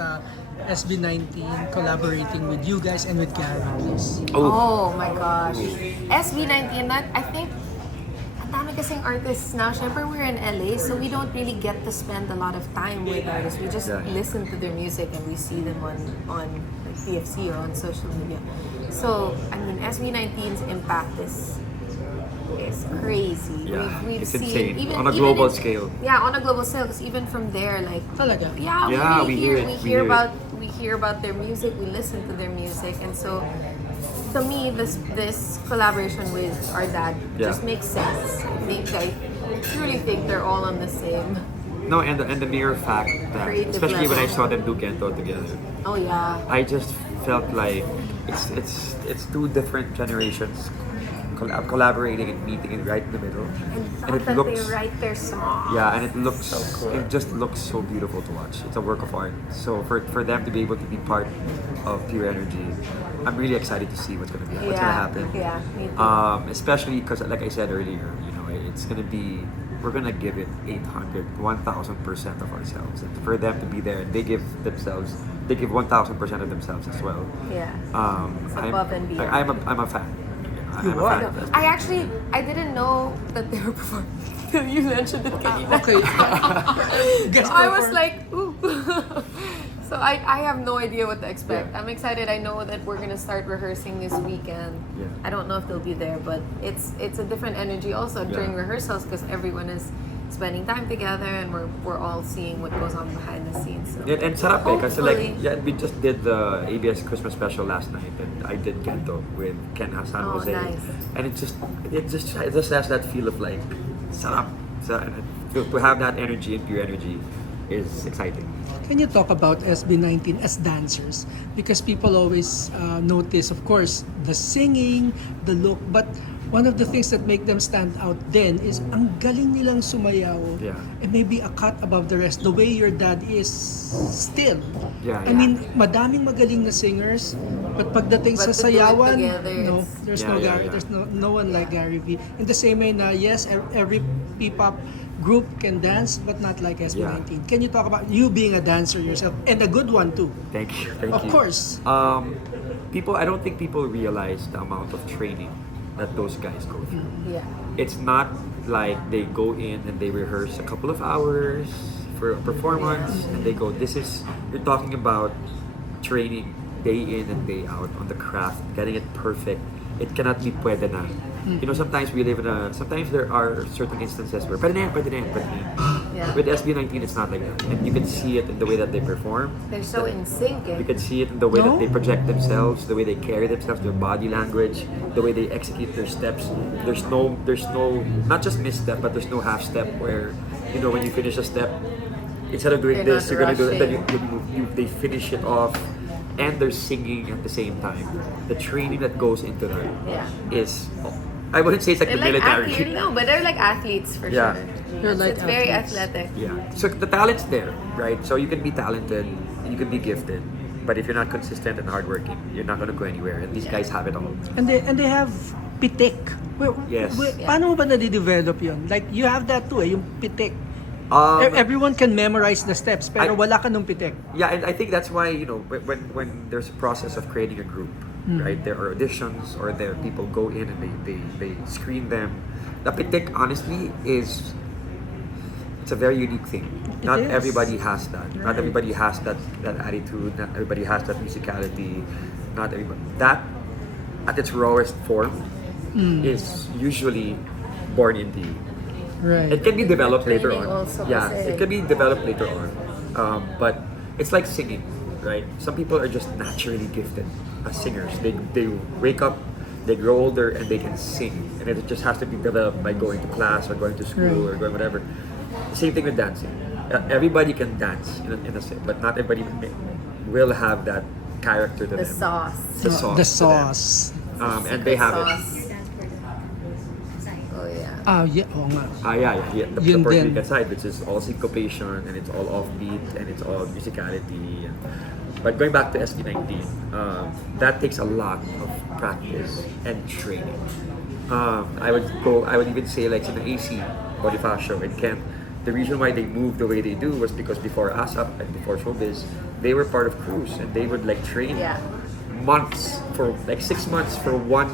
SB19 collaborating with you guys and with Gab, please? Oh my gosh. SB19, I think, ang dami kasing artists now. Syempre, we're in LA, so we don't really get to spend a lot of time with artists. We just listen to their music and we see them on like TFC or on social media. So, I mean, SB19's impact is crazy. Yeah, We've it's seen insane. On a global scale. Yeah, on a global scale. Because even from there, like, Talaga? yeah, we we hear hear about their music. We listen to their music, and so to me, this collaboration with our dad just makes sense. I truly think they're all on the same. No, and the mere fact that, Creative especially when I level. saw them do Kento together, Oh yeah. I just felt like it's two different generations collaborating and meeting right in the middle, And it that looks they write their songs. yeah, and it just looks so beautiful to watch. It's a work of art. So for them to be able to be part of Pure Energy, I'm really excited to see what's gonna happen. Yeah, me too. Especially because, like I said earlier, it's gonna be, we're gonna give it 800, 1,000% of ourselves, and for them to be there, they give 1,000% of themselves as well. Yeah. It's I'm, above and beyond. I'm a fan. You I'm a are? fan of this. I didn't know that they were performing till you mentioned it kanina. Okay. Guest I was perform- like, ooh. So I have no idea what to expect. I'm excited. I know that we're gonna start rehearsing this weekend. Yeah. I don't know if they'll be there, but it's a different energy also during rehearsals because everyone is spending time together and we're all seeing what goes on behind the scenes. So And sarap kasi hopefully- we just did the ABS Christmas special last night, and I did Kento with Ken San Oh, Jose, nice. and it just has that feel of like sarap. To have that energy and pure energy is exciting. Can you talk about SB19 as dancers? Because people always notice, of course, the singing, the look, but one of the things that make them stand out then is ang galing nilang sumayaw. Yeah. And maybe a cut above the rest, the way your dad is still. Yeah, I mean, madaming magaling na singers, but pagdating But sa to do it sayawan, together, no, it's- there's Yeah. there's no one like Gary V. In the same way na, yes, every P-pop group can dance, but not like SB19. Can you talk about you being a dancer yourself, and a good one too? Thank you. Of course. I don't think people realize the amount of training that those guys go through. Yeah. It's not like they go in and they rehearse a couple of hours for a performance and they go, you're talking about training day in and day out on the craft, getting it perfect. It cannot be pwede na. Sometimes sometimes there are certain instances where pwede na yan, pwede na yan, pwede na yan. Yeah. With SB19, it's not like that. And you can see it in the way that they perform. They're so in sync. You can see it in the way that they project themselves, the way they carry themselves, their body language, the way they execute their steps. There's no, not just misstep, but there's no half step where, when you finish a step, instead of doing They're this, not you're gonna do it, then rushing. they finish it off, and they're singing at the same time. The training that goes into that is, I wouldn't say it's like They're the like military. athletes, no, but they're like athletes for Yeah. sure. They're like It's very athletes. athletic. Yeah. So the talent's there, right? So you can be talented, you can be gifted, but if you're not consistent and hardworking, you're not gonna go anywhere. And these guys have it all. And they have pitik. Yes. Paano mo ba nade-develop yun? Like, you have that too, yung pitik. Um, Everyone can memorize the steps, pero wala ka nung pitik. Yeah, and I think that's why when there's a process of creating a group, right? There are auditions or there people go in and they screen them. The pitik, honestly, it's a very unique thing. Not is. everybody has that. Not Right. everybody has that attitude. Not everybody has that musicality. Not everybody. That at its rawest form is usually born into you. Right. It can be developed later Training on. also Yeah, kasi. it can be developed later on. But it's like singing, right? Some people are just naturally gifted as singers. They wake up, they grow older, and they can sing. And it just has to be developed by going to class or going to school or going whatever. Same thing with dancing. Everybody can dance in a sense, but not everybody will have that character to The them. sauce. The sauce. The to them. sauce. And they have it. Sauce. Oh yeah. Oo nga. Yeah. The Yun Puerto din. Rican side, which is all syncopation and it's all offbeat and it's all musicality. But going back to SB19, that takes a lot of practice and training. I would even say like in the AC Bonifacio and Ken, the reason why they moved the way they do was because before ASAP and before Showbiz, they were part of crews and they would like train Yeah. months for like 6 months for one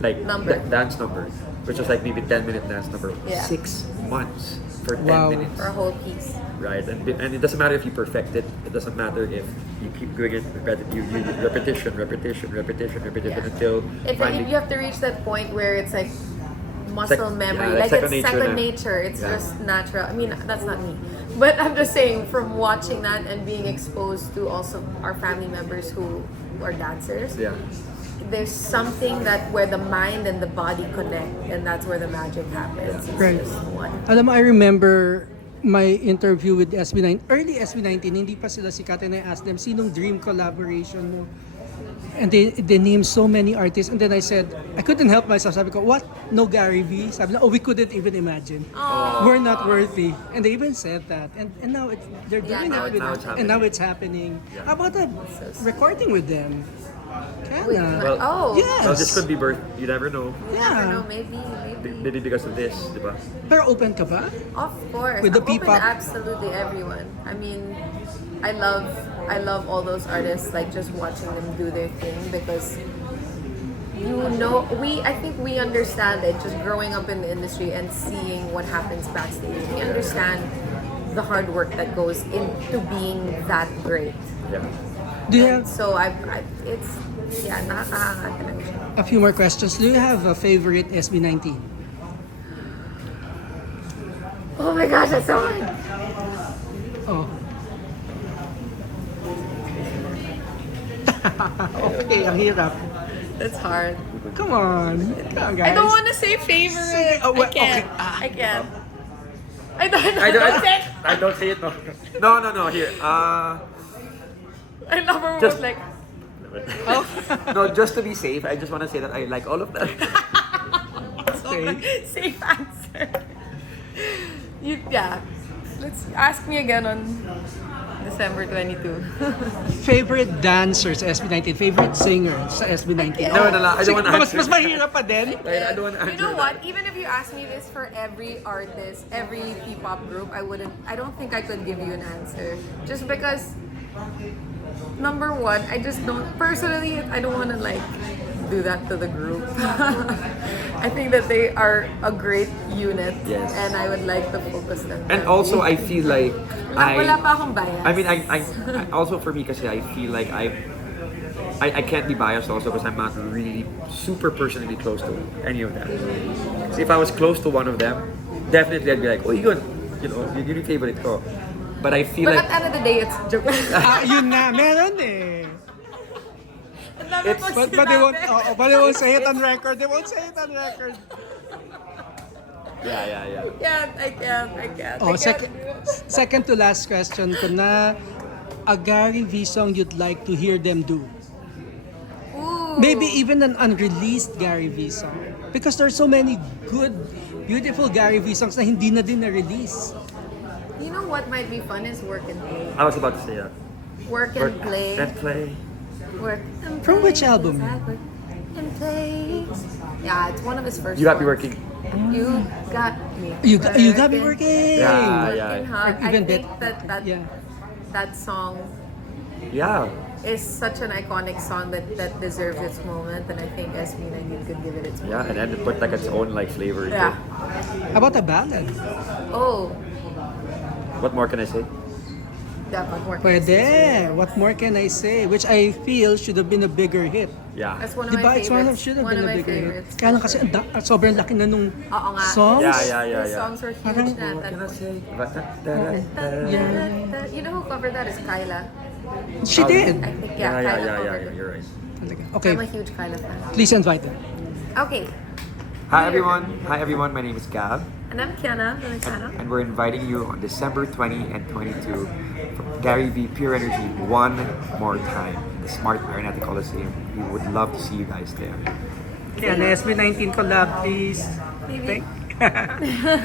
like Number. dance number, which was like maybe 10-minute dance number. Yeah. 6 months for 10 Wow. minutes. For a whole piece. Right, and it doesn't matter if you perfect it. It doesn't matter if you keep doing it repetition Yeah. until If finally. you have to reach that point where it's like muscle memory, yeah, like second it's nature second na. nature. It's Yeah. just natural. I mean, that's not me, but I'm just saying from watching that and being exposed to also our family members who are dancers. Yeah. There's something that where the mind and the body connect, and that's where the magic happens. It's Right. just one. Alam mo, I remember my interview with SB9, early SB19, hindi pa sila sikat, and I asked them, sinong dream collaboration mo? And they named so many artists, and then I said, I couldn't help myself. Sabi ko, what? No Gary V? Sabi nila, oh, we couldn't even imagine. We're not worthy. And they even said that. And now they're Yeah, doing now it with it's happening. and now it's happening. Yeah. How about a recording with them? Wait, Kiana. Well, oh, yes. Well, this could be birth. You never know. you never Yeah. know. Maybe. Maybe because of this, di ba? Pero open ka ba? Of course. With the I'm open P-pop? to absolutely everyone. I mean, I love all those artists, like just watching them do their thing because I think we understand it just growing up in the industry and seeing what happens backstage. We understand the hard work that goes into being that great. Yeah. Do you And have so it's nakakaangat talaga siya. a few more questions? Do you have a favorite SB19? Oh my gosh, that's so hard. Oh. Okay, ang hirap. That's hard. Come on. Come on, guys. I don't want to say favorite. Sige, oh, well, I can't. okay. Ah. I can't. I don't know. I don't say it. No. Here. I love her Just- like. No, just to be safe, I just want to say that I like all of them. Okay. Safe answer. Yeah. Let's ask me again on December 22. Favorite dancers sa SB19? Favorite singer sa SB19? No, I don't want to Mas answer. mahirap pa din? I don't want to answer. You know that. what? Even if you ask me this for every artist, every P-pop group, I don't think I could give you an answer. Just because, number one, I just don't, personally, I don't want to like do that to the group. I think that they are a great unit. Yes. And I would like to focus them. And also, I feel like Wala pa akong bias. I mean, I also for me, kasi I feel like I can't be biased also because I'm not really super personally close to any of them. So if I was close to one of them, definitely I'd be like, oh, yun, yun yung favorite ko. But I feel But like at the end of the day, it's joke. Yun na, meron eh. Ang dami It's- pag But they won't, sinabi. but they won't say it on record. They won't say it on record. yeah. I can't. Oh, I can't. second to last question ko na, a Gary V song you'd like to hear them do. Ooh. Maybe even an unreleased Gary V song. Because there's so many good, beautiful Gary V songs na hindi na din na-release. You know what might be fun is work and play. I was about to say that. Work and play. And play. Work and From play. which album? Work and play. Yeah, it's one of his first You got me ones. working. You got me. You got me working. Yeah. Working hard. I Even think bit- that that song Yeah. is such an iconic song that deserves its moment, and I think SB19 could give it its moment. Yeah, and then put like its own like flavor into Yeah. it. How about a ballad? Oh, What more can I say? dapat work. Pwede. What more can I say? Which I feel should have been a bigger hit. Yeah. That's one of Diba? my It's favorites. should have One been of a my bigger favorites. hit. Kaya lang kasi sobrang laki na nung Oo nga. songs. Yeah. The songs were huge Parang- na. What can I say? You know who covered that is Kyla. She did. I think Kyla covered it. You're right. Talaga. I'm a Okay, huge Kyla fan. please invite them. Okay, Hi everyone. My name is Gab, and I'm Kiana Valenciano. and we're inviting you on December 20 and 22 for Gary V Pure Energy one more time in the Smart Aeronautic Coliseum. We would love to see you guys there. Kaya na SB19 collab, please. Maybe. Thank